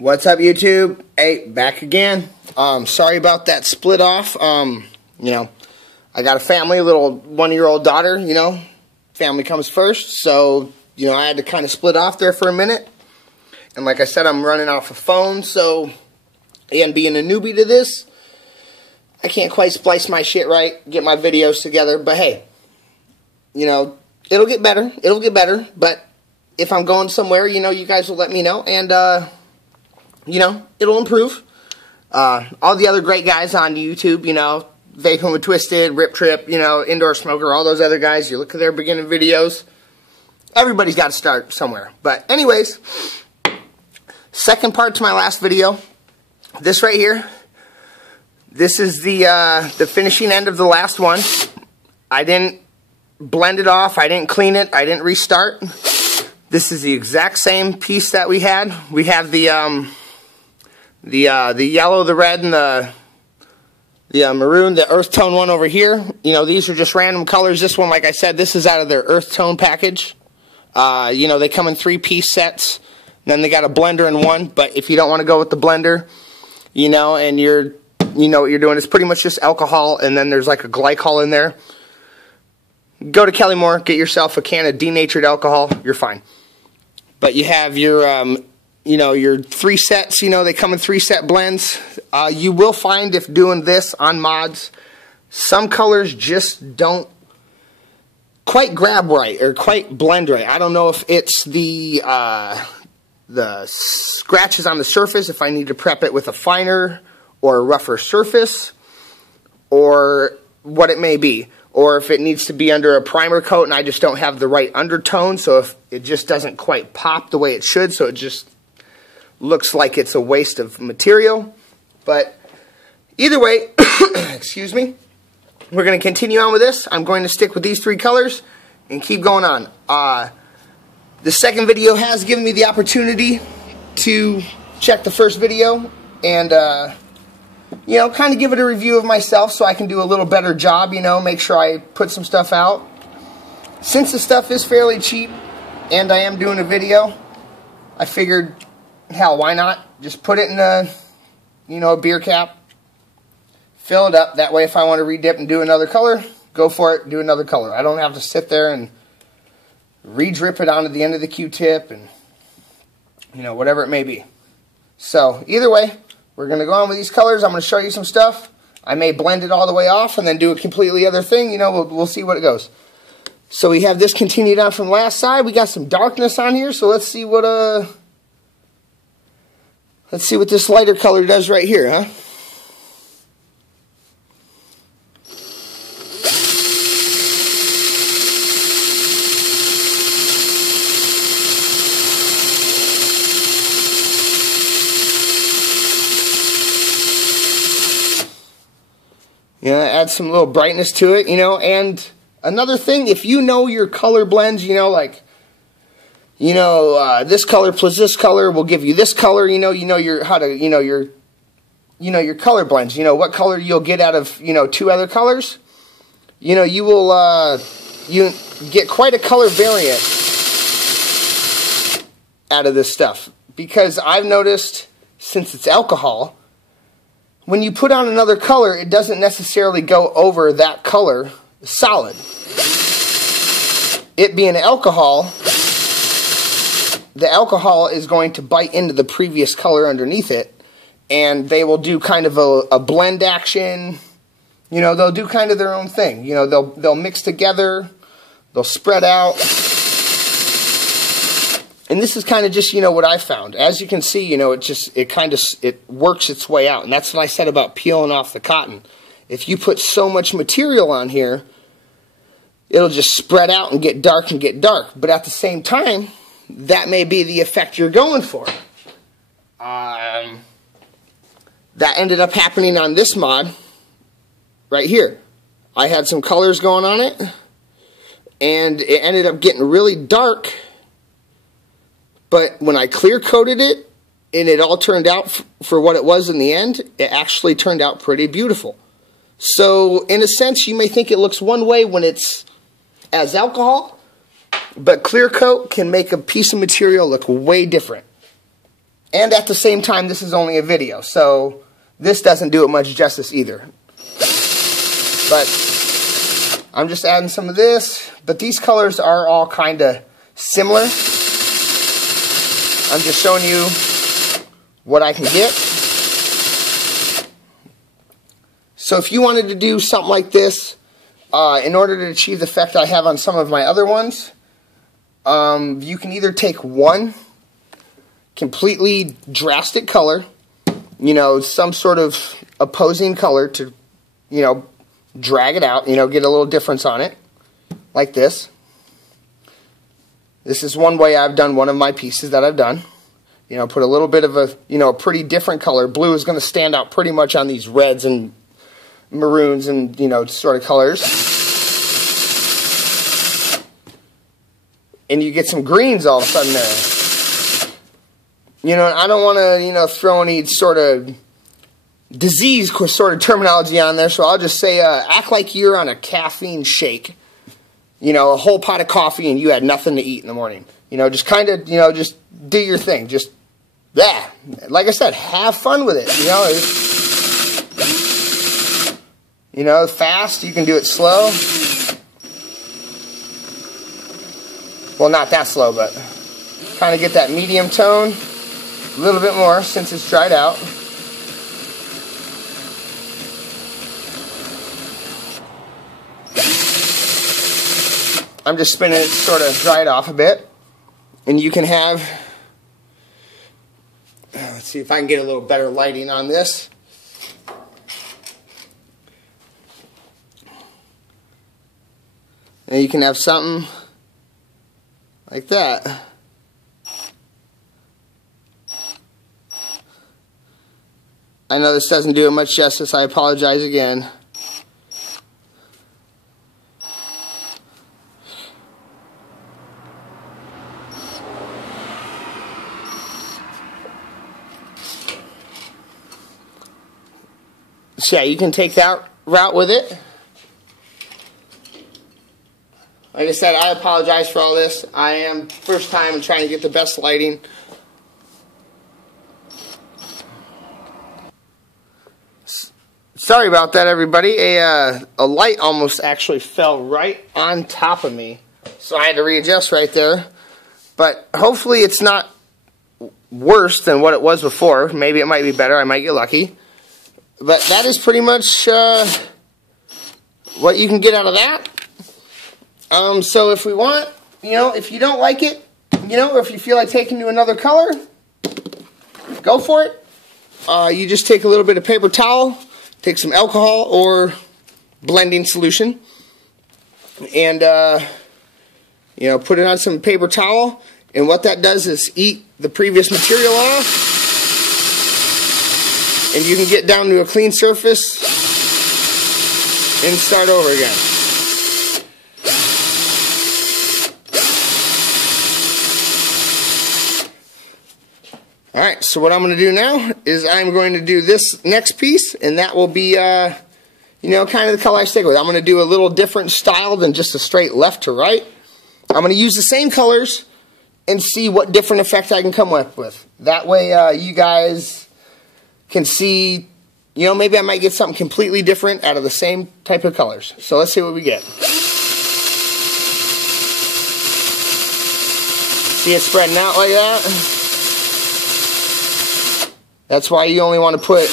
What's up, YouTube? Hey, back again. Sorry about that split off. You know, I got a family, a little 1-year-old daughter, you know. Family comes first, so, you know, I had to kind of split off there for a minute. And like I said, I'm running off a phone, so, and being a newbie to this, I can't quite splice my shit right, get my videos together, but hey, you know, it'll get better, but if I'm going somewhere, you know, you guys will let me know, and, you know, it'll improve. All the other great guys on YouTube, you know, Vaping with Twisted, Rip Trip, you know, Indoor Smoker, all those other guys, you look at their beginning videos, everybody's got to start somewhere. But anyways, second part to my last video, this right here, this is the finishing end of the last one. I didn't blend it off, I didn't clean it, I didn't restart. This is the exact same piece that we had. We have the yellow, the red, and the maroon, the earth tone one over here. You know, these are just random colors. This one, like I said, this is out of their earth tone package. You know, they come in 3-piece sets. Then they got a blender in one. But if you don't want to go with the blender, you know, and you know what you're doing, it's pretty much just alcohol, and then there's like a glycol in there. Go to Kellymore, get yourself a can of denatured alcohol. You're fine. But you have your you know, your 3 sets, you know, they come in 3-set blends. You will find, if doing this on mods, some colors just don't quite grab right or quite blend right. I don't know if it's the scratches on the surface, if I need to prep it with a finer or a rougher surface, or what it may be. Or if it needs to be under a primer coat and I just don't have the right undertone, so if it just doesn't quite pop the way it should, so it just looks like it's a waste of material. But either way, excuse me, we're going to continue on with this. I'm going to stick with these 3 colors and keep going on. The second video has given me the opportunity to check the first video and, you know, kind of give it a review of myself so I can do a little better job, you know, make sure I put some stuff out. Since the stuff is fairly cheap and I am doing a video, I figured, hell, why not? Just put it in a, you know, a beer cap, fill it up. That way if I want to redip and do another color, go for it, do another color. I don't have to sit there and re-drip it onto the end of the Q-tip and, you know, whatever it may be. So, either way, we're going to go on with these colors. I'm going to show you some stuff. I may blend it all the way off and then do a completely other thing. You know, we'll see what it goes. So we have this continued on from last side. We got some darkness on here, so let's see what this lighter color does right here, huh? You know, add some little brightness to it, you know. And another thing, if you know your color blends, you know, like, you know, this color plus this color will give you this color, you know your your color blends, you know, what color you'll get out of, you know, 2 other colors. You know, you will, you get quite a color variant out of this stuff. Because I've noticed, since it's alcohol, when you put on another color, it doesn't necessarily go over that color solid. It being alcohol, the alcohol is going to bite into the previous color underneath it, and they will do kind of a blend action. You know, they'll do kind of their own thing. You know, they'll mix together, they'll spread out. And this is kind of just, you know, what I found. As you can see, you know, it works its way out. And that's what I said about peeling off the cotton. If you put so much material on here, it'll just spread out and get dark and get dark. But at the same time, that may be the effect you're going for. That ended up happening on this mod right here. I had some colors going on it, and it ended up getting really dark. But when I clear coated it, and it all turned out for what it was in the end, it actually turned out pretty beautiful. So, in a sense, you may think it looks one way when it's as alcohol, but clear coat can make a piece of material look way different. And at the same time, this is only a video, so this doesn't do it much justice either. But I'm just adding some of this, but these colors are all kind of similar. I'm just showing you what I can get. So if you wanted to do something like this, in order to achieve the effect I have on some of my other ones, you can either take one completely drastic color, you know, some sort of opposing color to, you know, drag it out, you know, get a little difference on it, like this. This is one way I've done one of my pieces that I've done. You know, put a little bit of a, you know, a pretty different color. Blue is going to stand out pretty much on these reds and maroons and, you know, sort of colors. And you get some greens all of a sudden there. You know, I don't want to, you know, throw any sort of disease sort of terminology on there, so I'll just say act like you're on a caffeine shake. You know, a whole pot of coffee and you had nothing to eat in the morning. You know, just kind of, you know, just do your thing. Just, yeah, like I said, have fun with it. You know, fast, you can do it slow. Well, not that slow, but kind of get that medium tone. A little bit more since it's dried out. I'm just spinning it, sort of dry it off a bit. And you can have, let's see if I can get a little better lighting on this. And you can have something like that. I know this doesn't do it much justice. I apologize again. So yeah, you can take that route with it. Like I said, I apologize for all this. I am first time trying to get the best lighting. Sorry about that, everybody. A light almost actually fell right on top of me, so I had to readjust right there. But hopefully it's not worse than what it was before. Maybe it might be better. I might get lucky. But that is pretty much what you can get out of that. So if we want, you know, if you don't like it, you know, or if you feel like taking to another color, go for it. You just take a little bit of paper towel, take some alcohol or blending solution, and you know, put it on some paper towel. And what that does is eat the previous material off. And you can get down to a clean surface and start over again. Alright, so what I'm going to do now is I'm going to do this next piece, and that will be, you know, kind of the color I stick with. I'm going to do a little different style than just a straight left to right. I'm going to use the same colors and see what different effect I can come up with. That way you guys can see, you know, maybe I might get something completely different out of the same type of colors. So let's see what we get. See it spreading out like that? That's why you only want to put,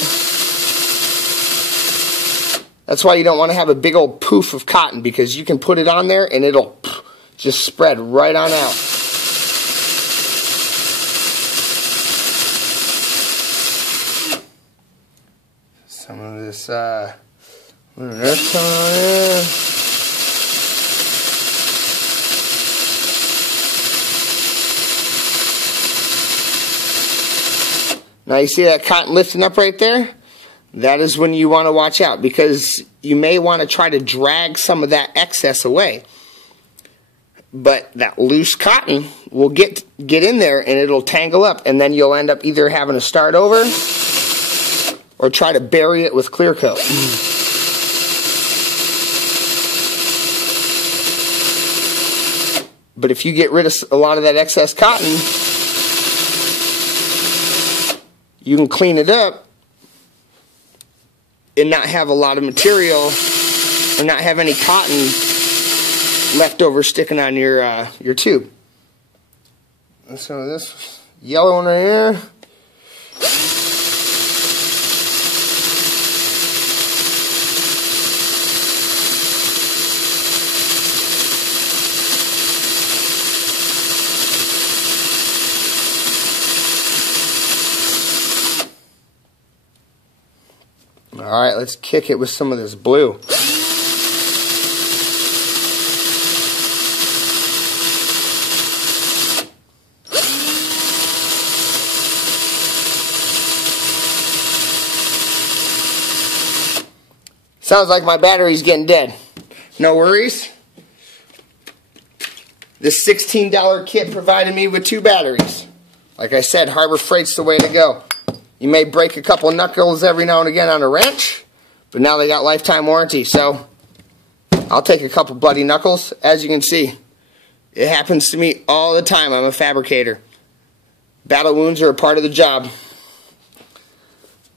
that's why you don't want to have a big old poof of cotton, because you can put it on there and it'll just spread right on out. Some of this earth tone on there. Now you see that cotton lifting up right there? That is when you want to watch out, because you may want to try to drag some of that excess away. But that loose cotton will get in there and it'll tangle up, and then you'll end up either having to start over or try to bury it with clear coat. But if you get rid of a lot of that excess cotton, you can clean it up and not have a lot of material or not have any cotton left over sticking on your tube. And so this yellow one right here. Alright, let's kick it with some of this blue. Sounds like my battery's getting dead. No worries. This $16 kit provided me with 2 batteries. Like I said, Harbor Freight's the way to go. You may break a couple knuckles every now and again on a wrench, but now they got lifetime warranty, so I'll take a couple bloody knuckles. As you can see, it happens to me all the time. I'm a fabricator. Battle wounds are a part of the job.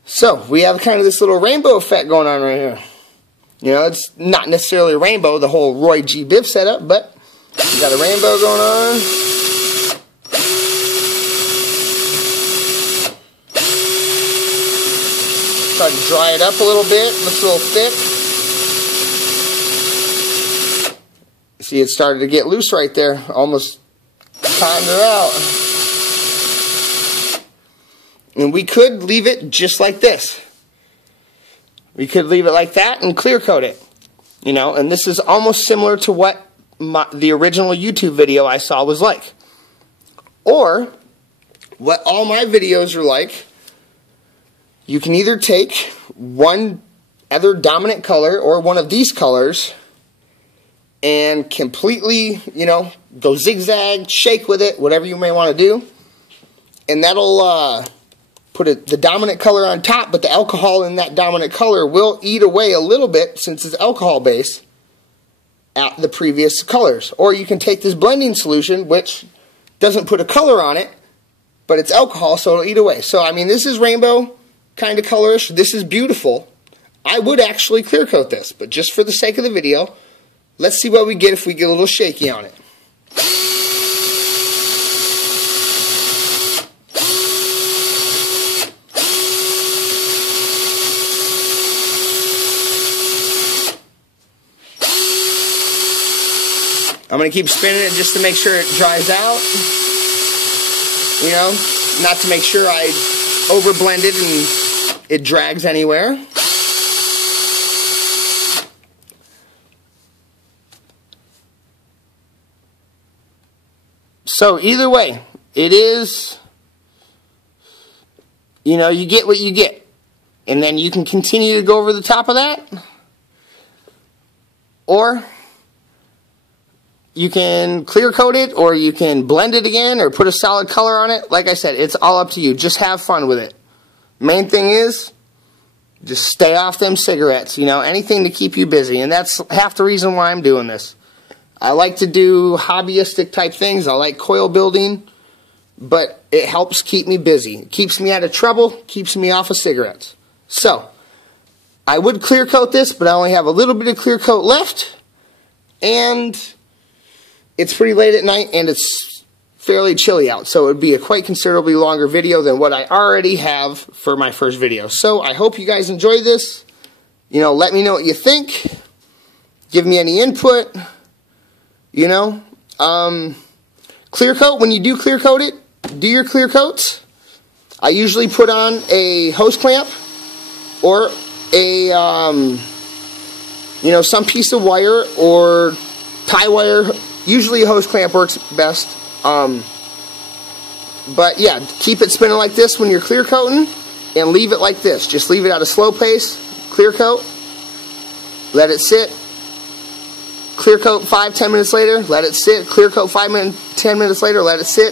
So, we have kind of this little rainbow effect going on right here. You know, it's not necessarily a rainbow, the whole Roy G. Biv setup, but we got a rainbow going on. Try to dry it up a little bit. Looks a little thick. See, it started to get loose right there. Almost cottoned her out. And we could leave it just like this. We could leave it like that and clear coat it. You know, and this is almost similar to what the original YouTube video I saw was like. Or, what all my videos are like. You can either take one other dominant color or one of these colors and completely, you know, go zigzag, shake with it, whatever you may want to do. And that'll put the dominant color on top, but the alcohol in that dominant color will eat away a little bit, since it's alcohol base, at the previous colors. Or you can take this blending solution, which doesn't put a color on it, but it's alcohol, so it'll eat away. So, I mean, this is rainbow kind of colorish. This is beautiful. I would actually clear coat this, but just for the sake of the video, let's see what we get if we get a little shaky on it. I'm going to keep spinning it just to make sure it dries out. You know, not to make sure I overblend it and it drags anywhere. So either way, it is, you know, you get what you get. And then you can continue to go over the top of that. Or you can clear coat it, or you can blend it again, or put a solid color on it. Like I said, it's all up to you. Just have fun with it. Main thing is, just stay off them cigarettes. You know, anything to keep you busy. And that's half the reason why I'm doing this. I like to do hobbyistic type things. I like coil building. But it helps keep me busy. It keeps me out of trouble. Keeps me off of cigarettes. So, I would clear coat this, but I only have a little bit of clear coat left. And it's pretty late at night, and it's fairly chilly out, so it would be a quite considerably longer video than what I already have for my first video. So I hope you guys enjoyed this. You know, let me know what you think. Give me any input. You know, clear coat, when you do clear coat it, do your clear coats. I usually put on a hose clamp or a, you know, some piece of wire or tie wire. Usually a hose clamp works best. But yeah, keep it spinning like this when you're clear coating, and leave it like this. Just leave it at a slow pace, clear coat, let it sit, clear coat 5-10 minutes later, let it sit, clear coat 5-10 minutes later, let it sit.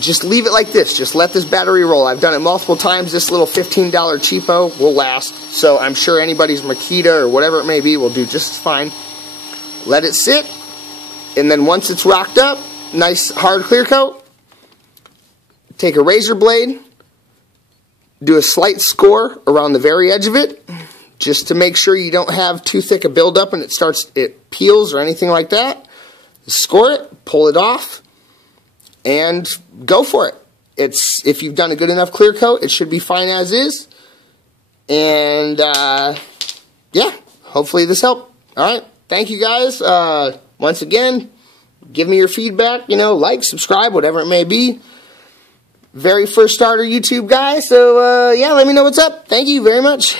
Just leave it like this. Just let this battery roll. I've done it multiple times. This little $15 cheapo will last. So I'm sure anybody's Makita or whatever it may be will do just fine. Let it sit. And then once it's rocked up, nice hard clear coat, take a razor blade, do a slight score around the very edge of it, just to make sure you don't have too thick a buildup and it peels or anything like that. Score it, pull it off, and go for it. If you've done a good enough clear coat, it should be fine as is. And yeah, hopefully this helped. Alright, thank you guys. Once again, give me your feedback, like, subscribe, whatever it may be. Very first starter YouTube guy, so yeah, let me know what's up. Thank you very much.